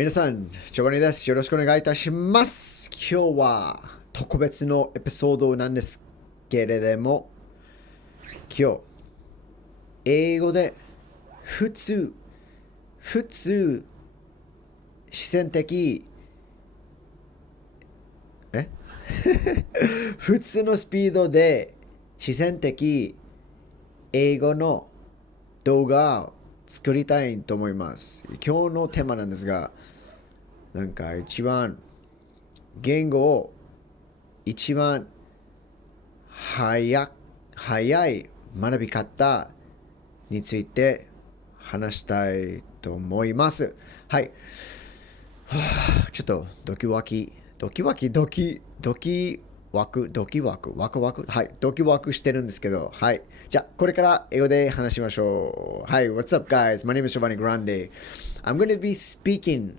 皆さん、ジョバニです。よろしくお願いいたします。今日は特別のエピソードなんですけれども、今日、英語で普通、自然的、え普通のスピードで自然的英語の動画を作りたいと思います。今日のテーマなんですが、なんか一番言語を一番早い学び方について話したいと思います。はい。ちょっとドキワク、ワクワク、はい。ドキワクしてるんですけど、はい。じゃあ、これから英語で話しましょう。はい。What's up, guys? My name is Giovanni Grande. I'm going to be speaking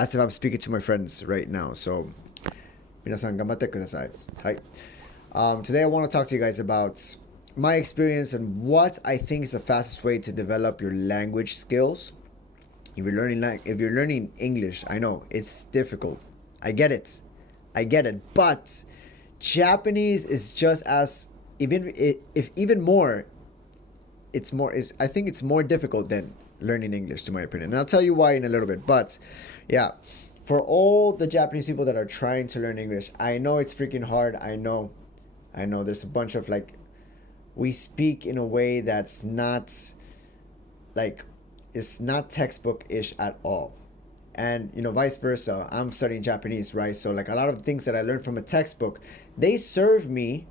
as if I'm speaking to my friends right now. So, 皆さん頑張ってください。はい。Today I want to talk to you guys about my experience and what I think is the fastest way to develop your language skills. If you're learning English, I know it's difficult. I get it. But Japanese is just as even more. I think it's more difficult than learning English, to my opinion. And I'll tell you why in a little bit. But yeah, for all the Japanese people that are trying to learn English, I know it's freaking hard. I know there's a bunch of we speak in a way that's not like it's not textbook-ish at all. And vice versa. I'm studying Japanese, right? So like a lot of things that I learned from a textbook, they serve me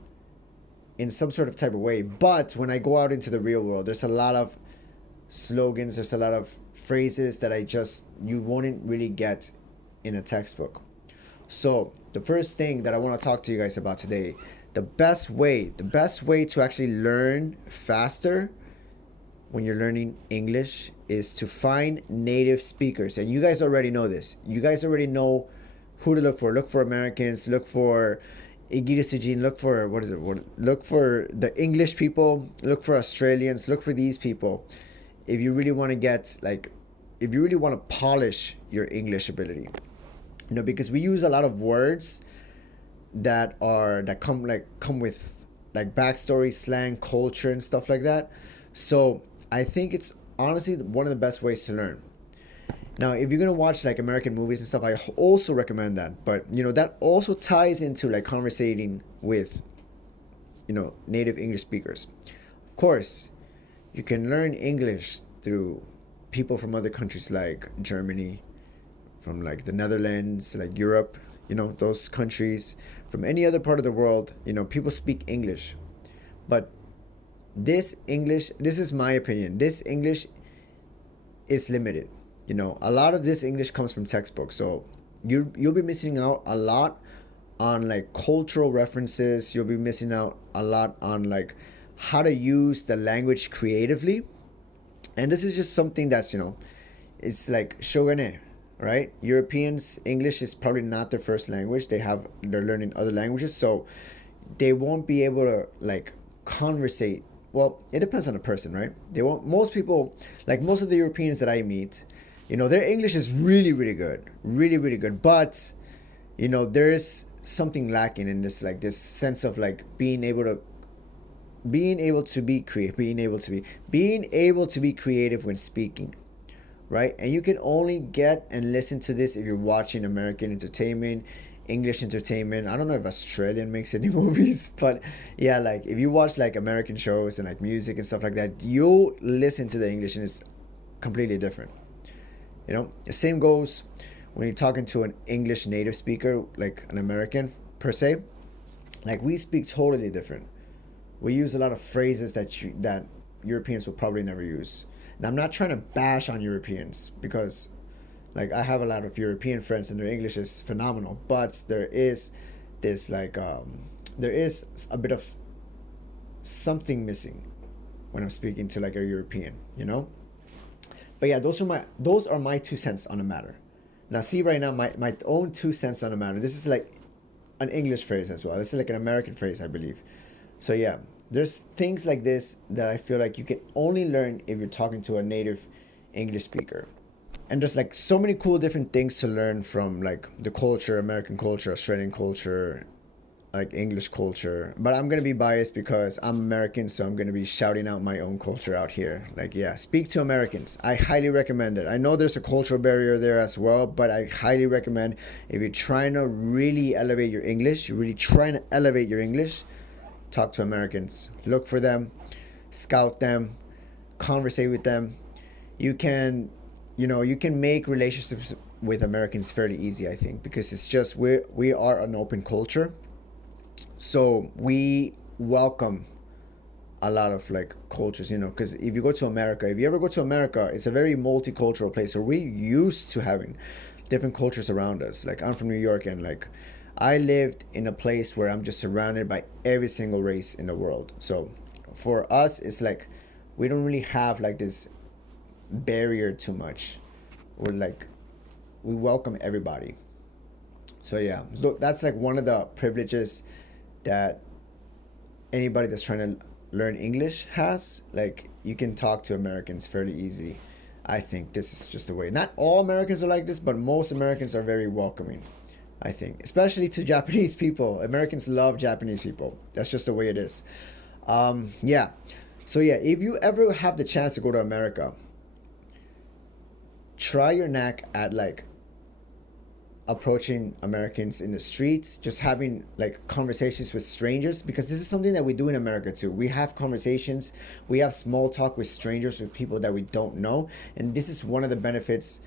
in some sort of type of way. But when I go out into the real world, there's a lot of slogans, there's a lot of phrases that you won't really get in a textbook. So the first thing that I want to talk to you guys about today, the best way to actually learn faster when you're learning English is to find native speakers. And you guys already know this. You guys already know who to look for. Look for Americans, look for Igirisujin, look for look for the English people, look for Australians, look for these people. If you really want to polish your English ability. Because we use a lot of words that come with like backstory, slang, culture, and stuff like that. So I think it's honestly one of the best ways to learn. Now, if you're gonna watch like American movies and stuff, I also recommend that. But that also ties into like conversating with native English speakers. Of course, you can learn English through people from other countries like Germany, from like the Netherlands, like Europe, those countries, from any other part of the world, people speak English. But this is my opinion, this English is limited. A lot of this English comes from textbooks. So you'll be missing out a lot on like cultural references. You'll be missing out a lot on like how to use the language creatively. And this is just something that's it's like shogane, right? Europeans, English is probably not their first language. They're learning other languages, so they won't be able to like conversate. Well, it depends on the person, right? They won't. Most people, like most of the Europeans that I meet, their English is really, really good, really, really good. But there's something lacking in this sense of like being able to be creative, being able to be creative when speaking, right? And you can only get and listen to this if you're watching American entertainment, English entertainment. I don't know if Australian makes any movies, but yeah, like if you watch like American shows and like music and stuff like that, you'll listen to the English and it's completely different. The same goes when you're talking to an English native speaker, like an American per se. Like we speak totally different. We use a lot of phrases that Europeans will probably never use. Now, I'm not trying to bash on Europeans because, like, I have a lot of European friends and their English is phenomenal. But there is there is a bit of something missing when I'm speaking to like a European. But yeah, those are my 2 cents on the matter. Now, see right now my own 2 cents on the matter. This is like an English phrase as well. This is like an American phrase, I believe. So yeah, there's things like this that I feel like you can only learn if you're talking to a native English speaker. and there's like so many cool different things to learn from like the culture, American culture, Australian culture, like English culture. But I'm gonna be biased because I'm American, so I'm gonna be shouting out my own culture out here. Like, yeah, speak to Americans. I highly recommend it. I know there's a cultural barrier there as well, but I highly recommend, if you're trying to really elevate your English, you're really trying to elevate your English, talk to Americans. Look for them, scout them, conversate with them. You can, you can make relationships with Americans fairly easy, I think, because it's just we are an open culture, so we welcome a lot of like cultures, because if you go to America, if you ever go to America, it's a very multicultural place, so we're used to having different cultures around us. Like, I'm from New York, and like I lived in a place where I'm just surrounded by every single race in the world. So for us, it's like we don't really have like this barrier too much. We're like, we welcome everybody. So yeah, so that's like one of the privileges that anybody that's trying to learn English has. Like, you can talk to Americans fairly easy. I think this is just the way. Not all Americans are like this, but most Americans are very welcoming, I think, especially to Japanese people. Americans love Japanese people. That's just the way it is. Yeah. So yeah, if you ever have the chance to go to America, try your knack at like approaching Americans in the streets, just having like conversations with strangers, because this is something that we do in America too. We have conversations, we have small talk with strangers, with people that we don't know, and this is one of the benefits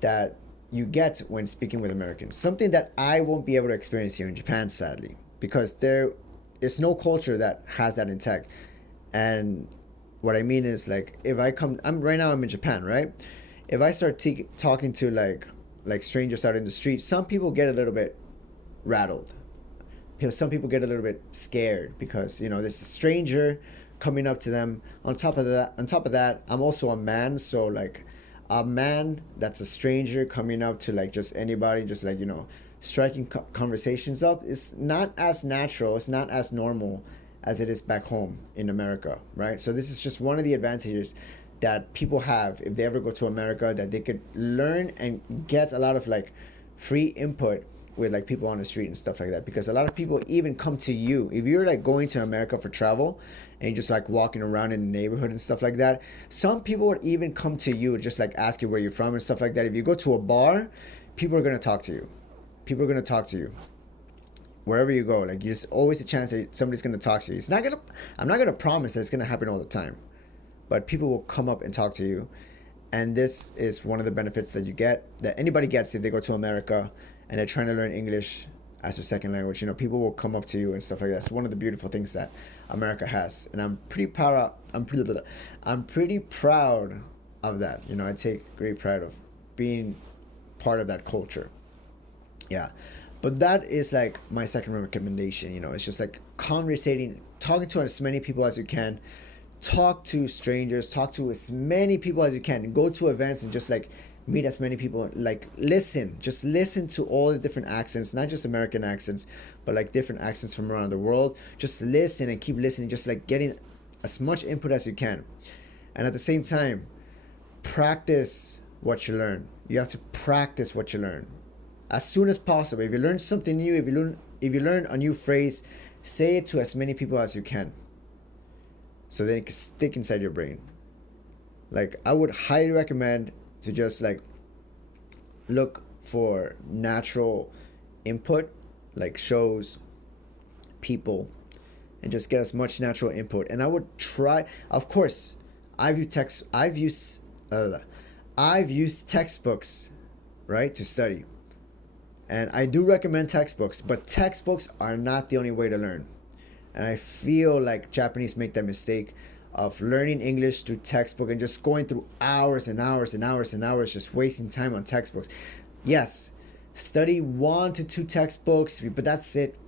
that you get when speaking with Americans. Something that I won't be able to experience here in Japan, sadly, because there is no culture that has that intact. And what I mean is, like, if I come, I'm in Japan, right? If I start talking to like strangers out in the street, some people get a little bit rattled. Some people get a little bit scared because there's a stranger coming up to them. On top of that, I'm also a man, so like a man that's a stranger coming up to like just anybody, just like striking conversations up, is not as natural. It's not as normal as it is back home in America, right? So this is just one of the advantages that people have if they ever go to America, that they could learn and get a lot of like free input with like people on the street and stuff like that. Because a lot of people even come to you if you're like going to America for travel and you're just like walking around in the neighborhood and stuff like that. Some people would even come to you, just like ask you where you're from and stuff like that. If you go to a bar, people are going to talk to you. People are going to talk to you wherever you go. Like, there's always a chance that somebody's going to talk to you. I'm not going to promise that it's going to happen all the time, but people will come up and talk to you. And this is one of the benefits that you get, that anybody gets if they go to America and they're trying to learn English as their second language. People will come up to you and stuff like that. It's one of the beautiful things that America has, and I'm pretty proud. I'm pretty proud of that. I take great pride of being part of that culture. Yeah, but that is like my second recommendation. It's just like conversating, talking to as many people as you can. Talk to strangers, talk to as many people as you can. Go to events and just like meet as many people. Like, just listen to all the different accents, not just American accents, but like different accents from around the world. Just listen and keep listening, just like getting as much input as you can. And at the same time, practice what you learn. You have to practice what you learn as soon as possible. If you learn something new, if you learn a new phrase, say it to as many people as you can, so that it can stick inside your brain. Like, I would highly recommend to just like look for natural input, like shows, people, and just get as much natural input. And I would try, of course, I've used textbooks, right, to study. And I do recommend textbooks, but textbooks are not the only way to learn. And I feel like Japanese make that mistake of learning English through textbook and just going through hours and hours and hours and hours, just wasting time on textbooks. Yes, study 1 to 2 textbooks, but that's it.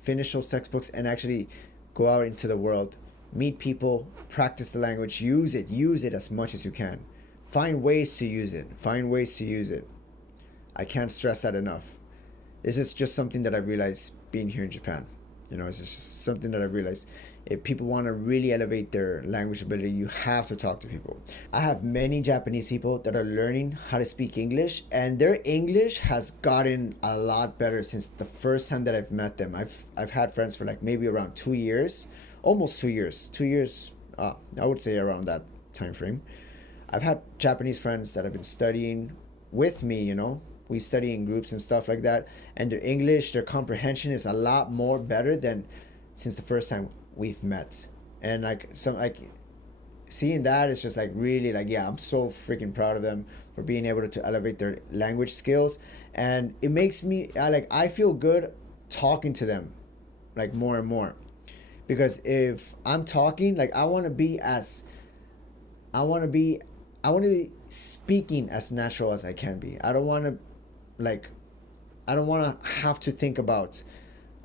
Finish those textbooks and actually go out into the world, meet people, practice the language, use it as much as you can. Find ways to use it. I can't stress that enough. This is just something that I realized being here in Japan. It's just something that I realized. If people want to really elevate their language ability, you have to talk to people. I have many Japanese people that are learning how to speak English, and their English has gotten a lot better since the first time that I've met them. I've had friends for like maybe around 2 years, almost 2 years, 2 years. I would say around that time frame. I've had Japanese friends that have been studying with me, we study in groups and stuff like that, and their English, their comprehension is a lot more better than since the first time we've met. And like seeing that is just like really like, yeah, I'm so freaking proud of them for being able to elevate their language skills. And it makes me I feel good talking to them like more and more, because if I'm talking, like I want to be I want to be speaking as natural as I can be. Like I don't want to have to think about,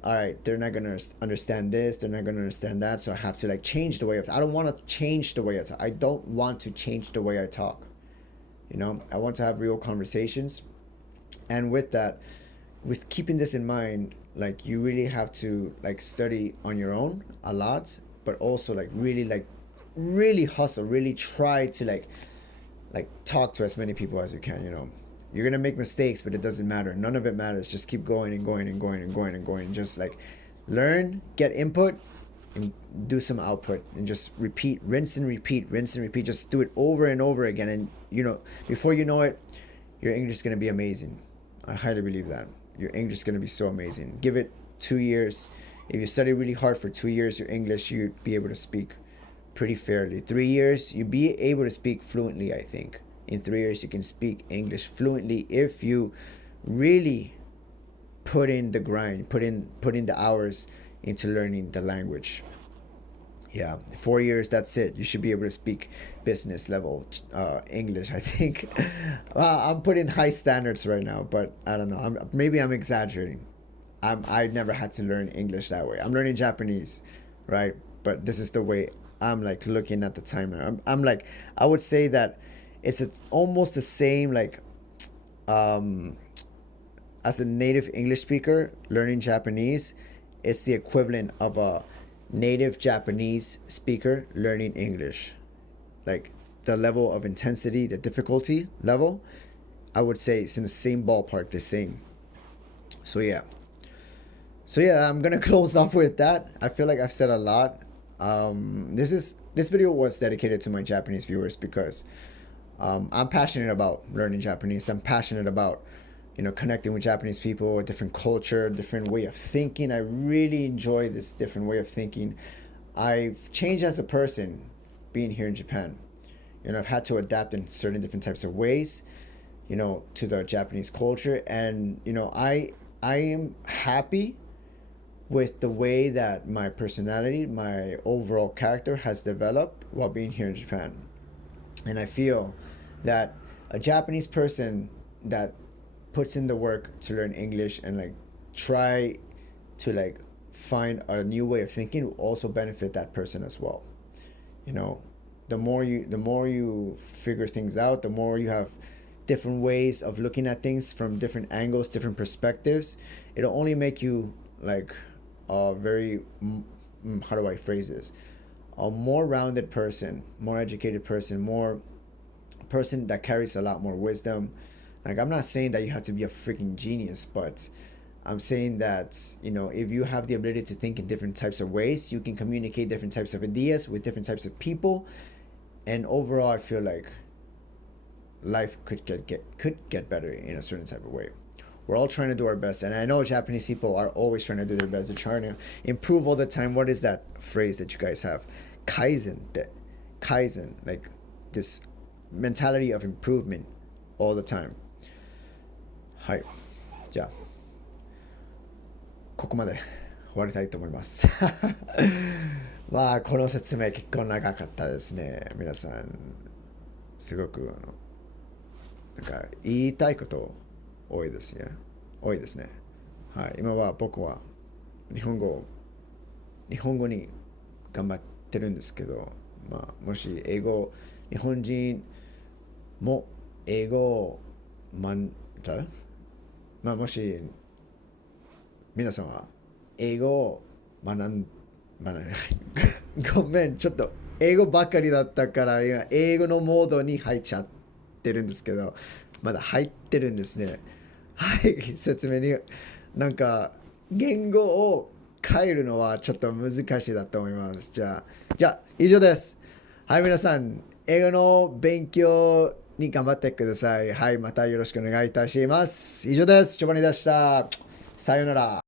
all right, they're not going to understand this, they're not going to understand that, so I have to like change the way I don't want to change the way I talk. I don't want to change the way I talk. I want to have real conversations. And with that, with keeping this in mind, like you really have to like study on your own a lot, but also like really hustle, really try to like talk to as many people as you can. You're gonna make mistakes, but it doesn't matter. None of it matters. Just keep going and going and going and going and going. Just like learn, get input, and do some output, and just repeat, rinse and repeat, rinse and repeat. Just do it over and over again, and before you know it, your English is gonna be amazing. I highly believe that your English is gonna be so amazing. Give it 2 years. If you study really hard for 2 years, your English, you'd be able to speak pretty fairly. 3 years, you'd be able to speak fluently, I think. In 3 years, you can speak English fluently if you really put in the grind, put in the hours into learning the language. Yeah, 4 years, that's it. You should be able to speak business level English, I think. I'm putting high standards right now, but I don't know. Maybe I'm exaggerating. I never had to learn English that way. I'm learning Japanese, right? But this is the way I'm like looking at the timer. I'm like, I would say that almost the same like as a native English speaker learning Japanese. It's the equivalent of a native Japanese speaker learning English. Like the level of intensity, the difficulty level, I would say it's in the same ballpark, the same. So yeah. I'm gonna close off with that. I feel like I've said a lot. This video was dedicated to my Japanese viewers because I'm passionate about learning Japanese. I'm passionate about connecting with Japanese people, a different culture, different way of thinking. I really enjoy this different way of thinking. I've changed as a person being here in Japan. I've had to adapt in certain different types of ways, to the Japanese culture, and I am happy with the way that my personality, my overall character has developed while being here in Japan. And I feel that a Japanese person that puts in the work to learn English and like try to like find a new way of thinking will also benefit that person as well. The more you figure things out, the more you have different ways of looking at things from different angles, different perspectives, it'll only make you like a very how do I phrase this, a more rounded person, more educated person, more person that carries a lot more wisdom. Like I'm not saying that you have to be a freaking genius, but I'm saying that if you have the ability to think in different types of ways, you can communicate different types of ideas with different types of people, and overall I feel like life could get better in a certain type of way. We're all trying to do our best, and I know Japanese people are always trying to do their best. They're trying to improve all the time. What is that phrase that you guys have? Kaizen, like this mentality of improvement all the time. はい。じゃあ、ここまで終わりたいと思います。まあ、この説明結構長かったですね。皆さん、すごくなんか言いたいこと多いですね。多いですね。はい。今は僕は日本語に頑張ってるんですけど、まあ、もし日本人も英語をまあ、もし皆さんは英語を学ん、学んごめん、ちょっと英語ばかりだったから、今英語のモードに入っちゃってるんですけど、まだ入ってるんですね。はい、説明に、なんか、言語を変えるのはちょっと難しいだと思います。じゃあ、以上です。はい、皆さん、英語の勉強に頑張ってください。はい、またよろしくお願いいたします。以上です。ジョバニでした。さようなら。